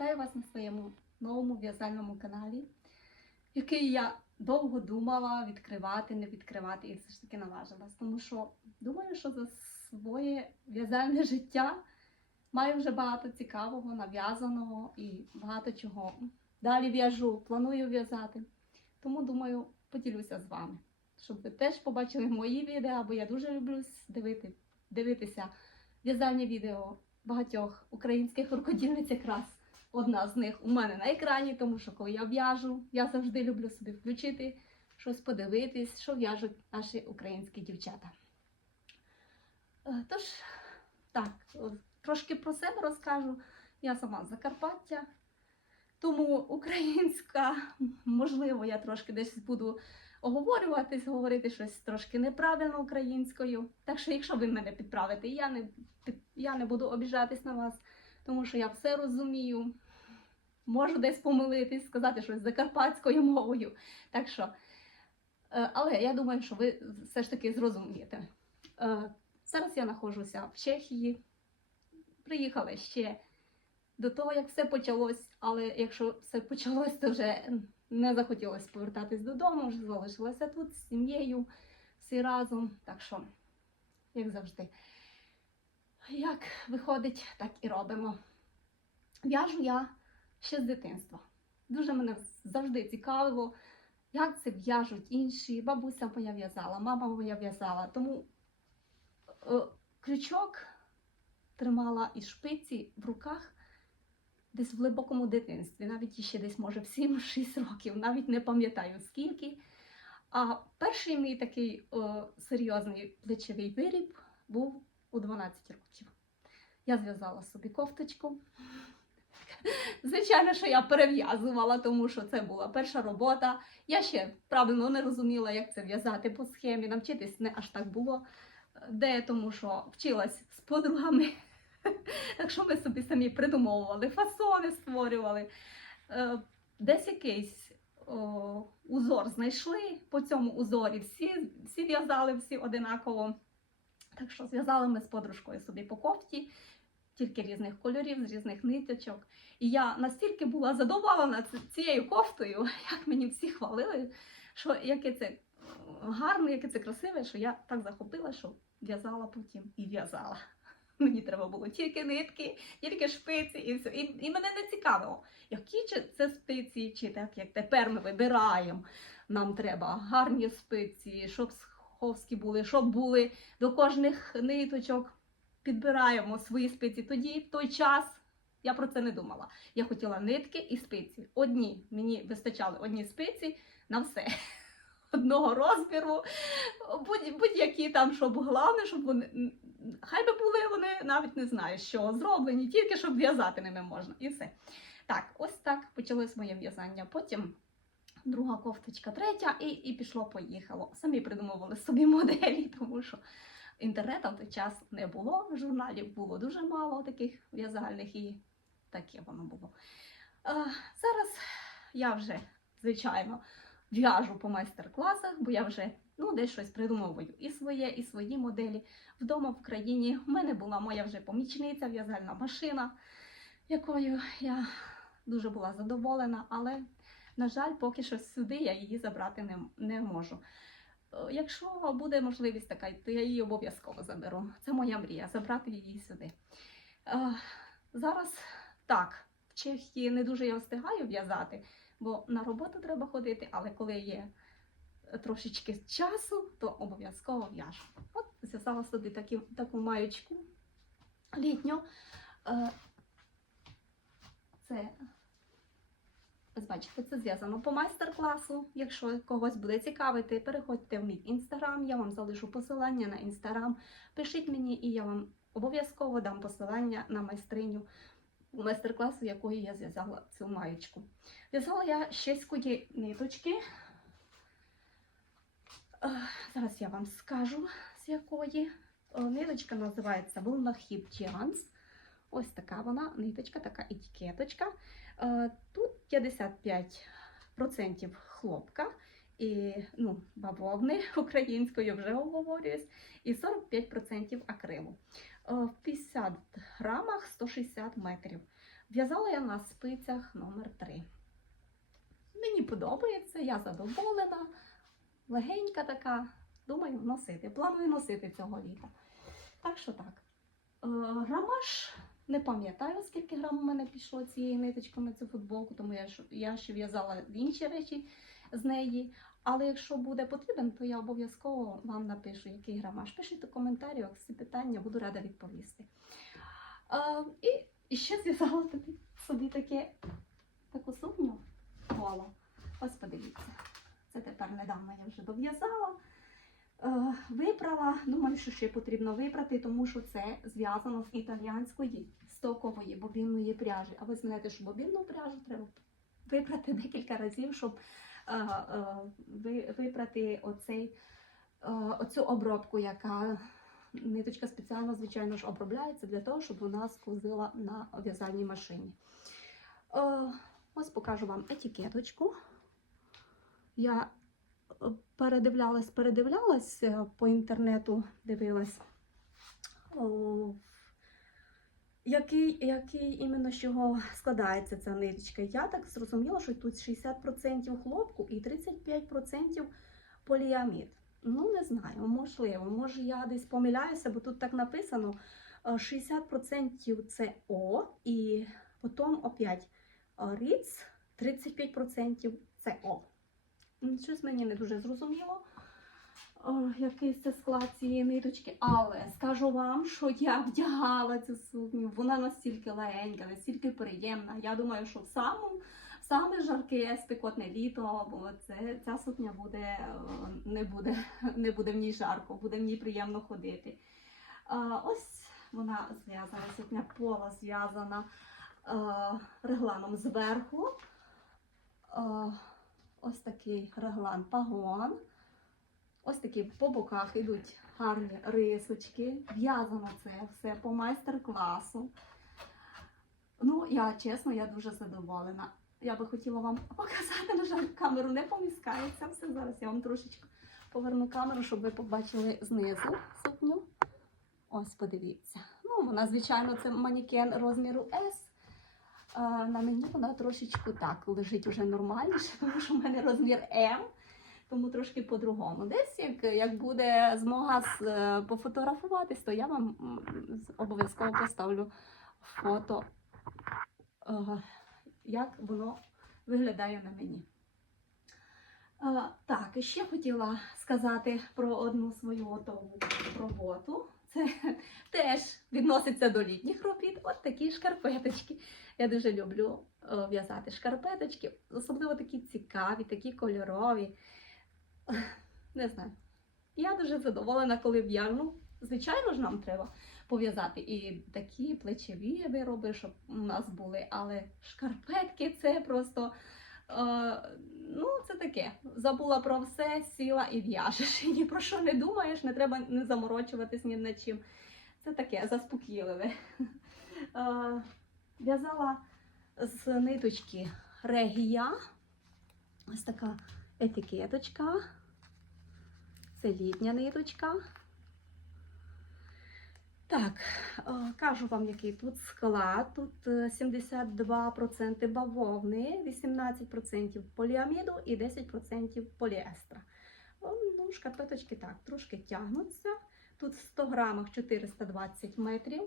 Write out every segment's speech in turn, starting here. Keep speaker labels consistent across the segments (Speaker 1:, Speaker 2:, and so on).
Speaker 1: Вітаю вас на своєму новому в'язальному каналі, який я довго думала відкривати, не відкривати, і все ж таки наважилась. Тому що думаю, що за своє в'язальне життя маю вже багато цікавого, нав'язаного і багато чого. Далі в'яжу, планую в'язати. Тому думаю, поділюся з вами, щоб ви теж побачили мої відео, бо я дуже люблю дивити, дивитися в'язальні відео багатьох українських рукодільниць якраз одна з них у мене на екрані, тому що коли я в'яжу, я завжди люблю собі включити щось подивитись, що в'яжуть наші українські дівчата. Е, Тож, так, трошки про себе розкажу. Я сама з Закарпаття, тому українська, можливо, я трошки десь буду оговорюватись, говорити щось трошки неправильно українською. Так що, якщо ви мене підправите, я не, я не буду обіжатись на вас, тому що я все розумію. Можу десь помилитись, сказати щось закарпатською мовою. Так що, е, але я думаю, що ви все ж таки зрозумієте. Е, Зараз я знаходжуся в Чехії. Приїхала ще до того, як все почалось, але якщо все почалось, то вже не захотілося повертатись додому, вже залишилася тут з сім'єю, всі разом. Так що, як завжди, як виходить, так і робимо. В'яжу я ще з дитинства. Дуже мене завжди цікавило, як це в'яжуть інші. Бабуся моя в'язала, мама моя в'язала. Тому е, крючок тримала і шпиці в руках десь в глибокому дитинстві, навіть ще десь, може, в 7-6 років, навіть не пам'ятаю скільки. А перший мій такий о, серйозний плечовий виріб був у 12 років. Я зв'язала собі кофточку. Звичайно, що я перев'язувала, тому що це була перша робота. Я ще правильно не розуміла, як це в'язати по схемі. Навчитись не аж так було де, тому що вчилась з подругами. Так що ми собі самі придумовували, фасони створювали. Е, Десь якийсь узор знайшли. По цьому узорі всі, всі в'язали всі одинаково. Так що зв'язали ми з подружкою собі по кофті, тільки різних кольорів, з різних ниточок. І я настільки була задоволена цією кофтою, як мені всі хвалили, що яке це гарне, яке це красиве, що я так захопила, що в'язала потім і в'язала. Мені треба було тільки нитки, тільки шпиці і все. І, і мене не цікавило, які чи це спиці, чи так як тепер ми вибираємо. Нам треба гарні спиці, щоб сховські були, щоб були до кожних ниточок. Підбираємо свої спиці. Тоді, в той час, я про це не думала. Я хотіла нитки і спиці. Одні. Мені вистачали одні спиці на все. Одного розміру, будь- будь-які там, щоб головне, щоб вони. Хай би були вони навіть не знаю, що зроблені, тільки щоб в'язати ними можна. І все. Так, ось так почалось моє в'язання. Потім друга кофточка, третя, і, і пішло-поїхало. Самі придумували собі моделі, тому що інтернету в той час не було. Журналів було дуже мало таких в'язальних, і таке воно було. А, зараз я вже, звичайно, в'яжу по майстер-класах, бо я вже ну, десь щось придумовую і своє, і свої моделі. Вдома в країні в мене була моя вже помічниця, в'язальна машина, якою я дуже була задоволена, але, на жаль, поки що сюди я її забрати не, не можу. Е, Якщо буде можливість така, то я її обов'язково заберу. Це моя мрія забрати її сюди. Е, Зараз так, в Чехії не дуже я встигаю в'язати, бо на роботу треба ходити, але коли є трошечки часу, то обов'язково в'яжу. От зв'язала собі такі, таку маєчку літню. Е, Це, ось це зв'язано по майстер-класу. Якщо когось буде цікавити, переходьте в мій інстаграм, я вам залишу посилання на інстаграм. Пишіть мені, і я вам обов'язково дам посилання на майстриню майстер-класу, якої я зв'язала цю маєчку. В'язала я щеської ниточки. Е, Зараз я вам скажу, з якої. Е, Ниточка називається Wunderhip Giants. Ось така вона, ниточка, така етикеточка. Е, Тут 55% хлопка і ну, бавовни українською вже оговорююсь, і 45% акрилу. Е, В 50 грамах 160 метрів. В'язала я на спицях номер 3 Мені подобається, я задоволена, легенька така. Думаю, носити. Планую носити цього літа. Так що так. Е, грамаж не пам'ятаю, скільки грам у мене пішло цією ниточкою на цю футболку, тому я, я ще в'язала інші речі з неї. Але якщо буде потрібен, то я обов'язково вам напишу, який грамаж. Пишіть у коментарях всі питання, буду рада відповісти. Е, і, ще зв'язала собі таке, таку сукню поло. Ось подивіться. Це тепер недавно я вже дов'язала. Е, випрала, думаю, що ще потрібно випрати, тому що це зв'язано з італіянської стокової бобінної пряжі. А ви знаєте, що бобінну пряжу треба випрати декілька разів, щоб е, е, ви- випрати оцей, е, оцю обробку, яка ниточка спеціально, звичайно ж, обробляється для того, щоб вона сквозила на в'язальній машині. Е, ось покажу вам етикеточку. Я передивлялась, передивлялась е, по інтернету, дивилась. Який, який іменно з чого складається ця ниточка? Я так зрозуміла, що тут 60% хлопку і 35% поліамід. Ну, не знаю, можливо, може я десь помиляюся, бо тут так написано: е, 60% це О, і потім опять е, риц, 35% це О. Щось мені не дуже зрозуміло, е, який це склад цієї ниточки, але скажу вам, що я вдягала цю сукню, вона настільки легенька, настільки приємна. Я думаю, що в самому саме жарке спекотне літо, бо це, ця сукня буде, е, не, буде, не буде в ній жарко, буде в ній приємно ходити. Е, Ось вона зв'язана, сукня пола зв'язана регланом зверху. Ось такий реглан пагон. Ось такі по боках йдуть гарні рисочки. В'язано це все по майстер-класу. Ну, я чесно, я дуже задоволена. Я би хотіла вам показати, на жаль, камеру не поміскається. Все зараз я вам трошечки поверну камеру, щоб ви побачили знизу сукню. Ось, подивіться. Ну, вона, звичайно, це манікен розміру S. Е, На мені вона трошечки так лежить уже нормальніше, тому що в мене розмір М, тому трошки по-другому. Десь як, як буде змога е, пофотографуватись, то я вам обов'язково поставлю фото, е, як воно виглядає на мені. Так, ще хотіла сказати про одну свою роботу. Це теж відноситься до літніх робіт. От такі шкарпеточки. Я дуже люблю е, в'язати шкарпеточки, особливо такі цікаві, такі кольорові. Не знаю. Я дуже задоволена, коли в'яжу. Звичайно ж, нам треба пов'язати і такі плечові вироби, щоб у нас були, але шкарпетки це просто. Е, ну, це таке. Забула про все, сіла і в'яжеш. І ні про що не думаєш, не треба не заморочуватись ні над чим. Це таке заспокійливе. Е, в'язала з ниточки регія. Ось така етикеточка. Це літня ниточка. Так, е, кажу вам, який тут склад. Тут е, 72% бавовни, 18% поліаміду і 10% поліестра. Ну, шкарпеточки так, трошки тягнуться. Тут в 100 грамах 420 метрів.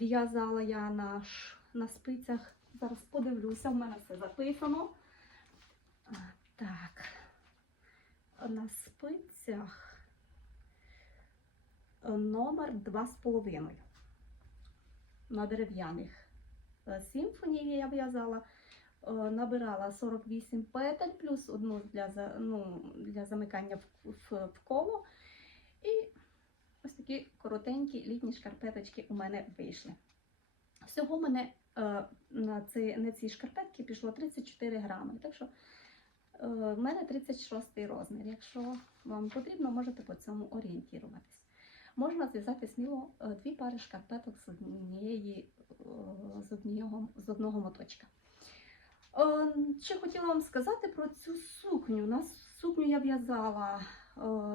Speaker 1: В'язала я на, на спицях. Зараз подивлюся, в мене все записано. Так. На спицях е, номер 2,5 на дерев'яних. Е, Сімфонії я в'язала, е, набирала 48 петель, плюс одну для, ну, для замикання в, в, в коло. І ось такі коротенькі літні шкарпеточки у мене вийшли. Всього мене е, на, ці, на ці шкарпетки пішло 34 грами. Так що в мене 36 розмір. Якщо вам потрібно, можете по цьому орієнтуватись. Можна зв'язати сміло е, дві пари шкарпеток з однієї е, з одного, з одного моточка. Е, Ще хотіла вам сказати про цю сукню. На сукню я в'язала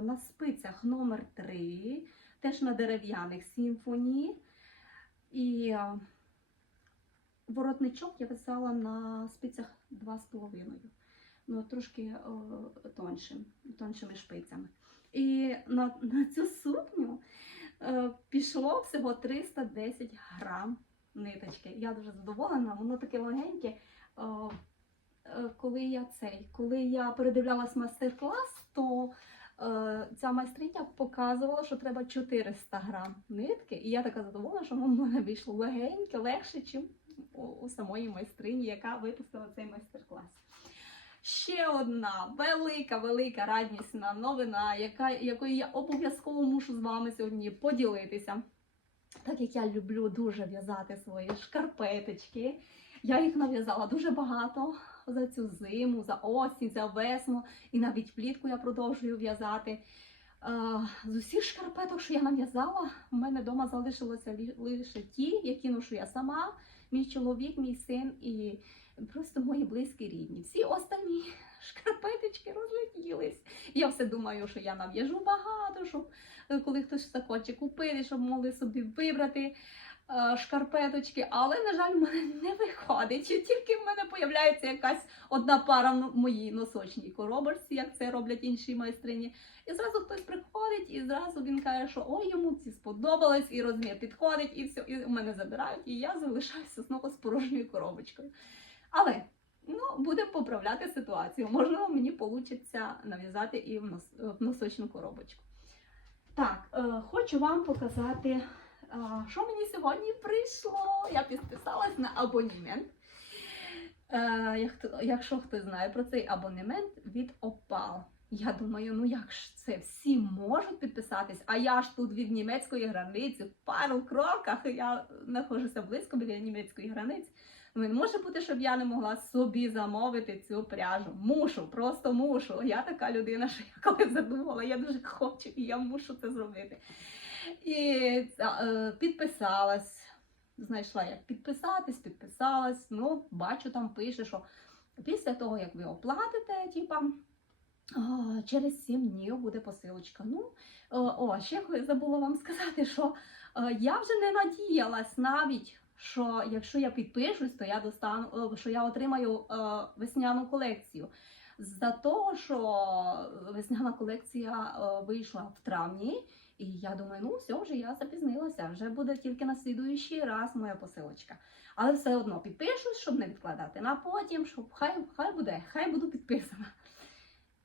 Speaker 1: на спицях номер 3 е, теж на дерев'яних симфонії. І воротничок я в'язала на спицях 2,5. Ну, трошки тоншим, тоншими шпицями. І на, на цю сукню е, пішло всього 310 грам ниточки. Я дуже задоволена, воно таке легеньке. Е, е, коли я цей, коли я передивлялась майстер-клас, то е, ця майстриня показувала, що треба 400 грам нитки, і я така задоволена, що воно вийшло легеньке, легше, ніж у, у самої майстрині, яка випустила цей майстер-клас. Ще одна велика, велика радісна новина, яка, якою я обов'язково мушу з вами сьогодні поділитися. Так як я люблю дуже в'язати свої шкарпеточки, я їх нав'язала дуже багато за цю зиму, за осінь, за весну, і навіть влітку я продовжую в'язати. З усіх шкарпеток, що я нав'язала, у мене вдома залишилося лише ті, які ношу я сама, мій чоловік, мій син і просто мої близькі рідні. Всі останні шкарпеточки розлетілись. Я все думаю, що я нав'яжу багато, щоб е, коли хтось захоче купити, щоб могли собі вибрати е, шкарпеточки. Але, на жаль, в мене не виходить. Тільки в мене появляється якась одна пара в моїй носочній коробочці, як це роблять інші майстрині. І зразу хтось приходить, і зразу він каже, що ой, йому ці сподобалось, і розмір підходить, і все, і в мене забирають, і я залишаюся знову з порожньою коробочкою. Але ну, будемо поправляти ситуацію. Можливо, мені вийде нав'язати і в, нос, в носочну коробочку. Так, е, хочу вам показати, е, що мені сьогодні прийшло. Я підписалась на абонемент. Е, якщо хтось знає про цей абонемент від Opal. Я думаю, ну як ж це всі можуть підписатись, а я ж тут від німецької границі в пару кроках, я знаходжуся близько біля німецької границі. Не може бути, щоб я не могла собі замовити цю пряжу. Мушу, просто мушу. Я така людина, що я коли задумала, я дуже хочу і я мушу це зробити. І е, підписалась, знайшла, як підписатись, підписалась. Ну, бачу, там пише, що після того, як ви оплатите, типа. а, Через 7 днів буде посилочка. Ну, о, о, ще забула вам сказати, що е, я вже не надіялась навіть, що якщо я підпишусь, то я достану, е, що я отримаю е, весняну колекцію. За того, що весняна колекція е, вийшла в травні, і я думаю, ну все, вже я запізнилася, вже буде тільки на слідуючий раз моя посилочка. Але все одно підпишусь, щоб не відкладати на потім, щоб хай, хай буде, хай буду підписана.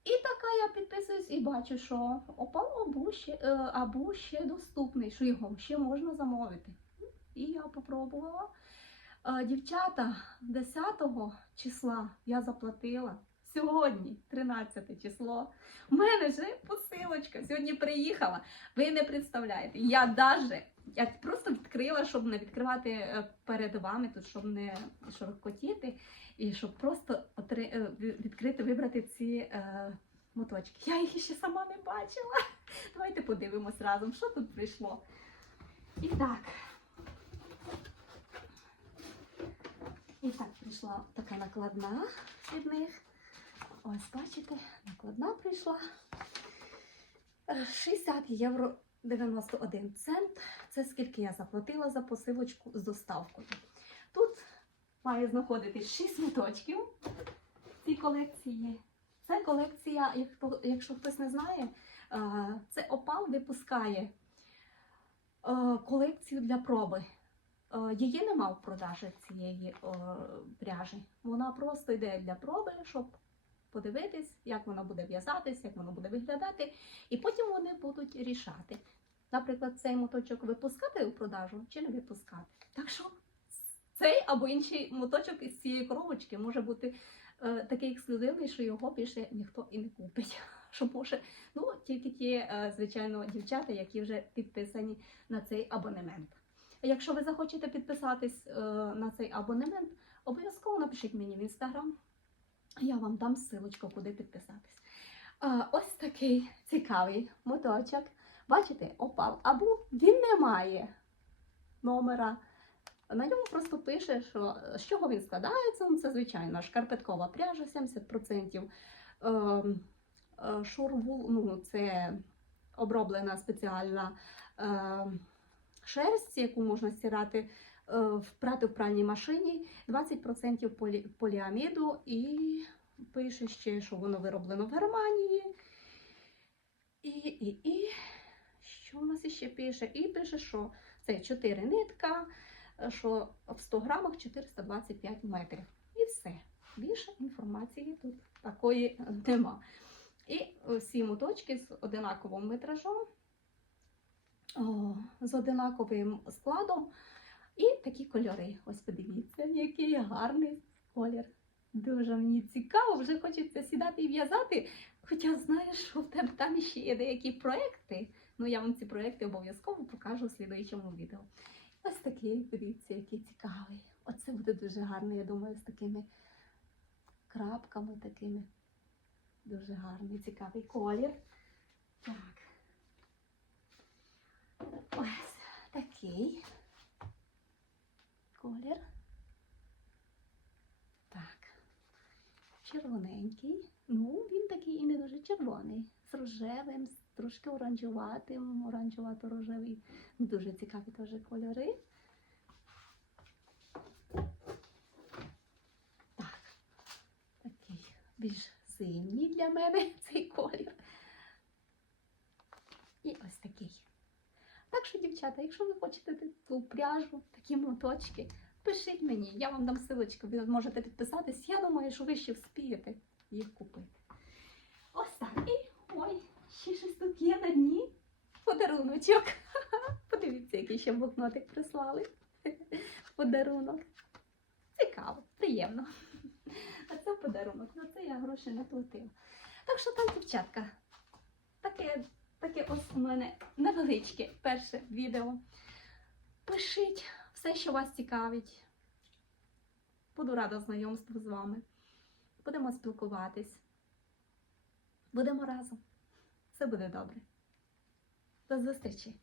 Speaker 1: І така я підписуюсь і бачу, що опал абу ще, абу ще доступний, що його ще можна замовити. І я попробувала. Е, Дівчата, 10 числа я заплатила. Сьогодні, 13 число, у мене вже посилочка. Сьогодні приїхала. Ви не представляєте. Я даже я просто відкрила, щоб не відкривати е, перед вами, тут щоб не шорохкотіти, і щоб просто е, ві- відкрити, вибрати ці е, моточки. Я їх ще сама не бачила. Давайте подивимось разом, що тут прийшло. І так. І так прийшла така накладна від них. Ось, бачите, накладна прийшла. Е, 60 євро 91 цент. Це скільки я заплатила за посилочку з доставкою. Тут має знаходитись 6 моточків цій колекції. Це колекція, якщо хтось не знає, е, це Опал випускає е, колекцію для проби. Е, Її нема в продажі цієї е, пряжі. Вона просто йде для проби, щоб подивитись, як воно буде в'язатись, як воно буде виглядати, і потім вони будуть рішати. Наприклад, цей моточок випускати у продажу чи не випускати. Так що цей або інший моточок із цієї коробочки може бути е, такий ексклюзивний, що його більше ніхто і не купить. Що може, ну тільки ті, е, звичайно, дівчата, які вже підписані на цей абонемент. Якщо ви захочете підписатись е, на цей абонемент, обов'язково напишіть мені в інстаграм. Я вам дам ссылочку, куди підписатись. А, ось такий цікавий моточок. Бачите, опал. Або він не має номера. На ньому просто пише, що з чого він складається. Ну, Це звичайно шкарпеткова пряжа, 70%. Ем, е, Шурвул, ну, це оброблена спеціальна шерсть, яку можна стирати е, впрати в пральній машині 20% полі, поліаміду і пише ще, що воно вироблено в Германії. І, і, і що у нас ще пише? І пише, що це 4 нитка, е, що в 100 грамах 425 метрів. І все. Більше інформації тут такої нема. І всі моточки з одинаковим метражом, з одинаковим складом. І такі кольори. Ось подивіться, який гарний колір. Дуже мені цікаво, вже хочеться сідати і в'язати. Хоча знаю, що в тебе там ще є деякі проекти. Ну, я вам ці проекти обов'язково покажу у слідуючому відео. Ось такий, дивіться, який цікавий. Оце буде дуже гарно, я думаю, з такими крапками такими. Дуже гарний, цікавий колір. Так. Ось такий колір. Так. Червоненький. Ну, він такий і не дуже червоний. З рожевим, з трошки оранжуватим, оранжувато-рожевий. Дуже цікаві теж кольори. Так. Такий більш синій для мене цей колір. І ось такий. Так що, дівчата, якщо ви хочете таку пряжу, такі моточки, пишіть мені, я вам дам силочку, ви можете підписатись. Я думаю, що ви ще вспієте їх купити. Ось так. І ой, ще щось тут є на дні. Подаруночок. Подивіться, який ще блокнотик прислали. Подарунок. Цікаво, приємно. А це подарунок. На це я гроші не платила. Так що так, дівчатка, таке, таке ось у мене невеличке перше відео. Пишіть все, що вас цікавить. Буду рада знайомству з вами. Будемо спілкуватись. Будемо разом. Все буде добре. До зустрічі!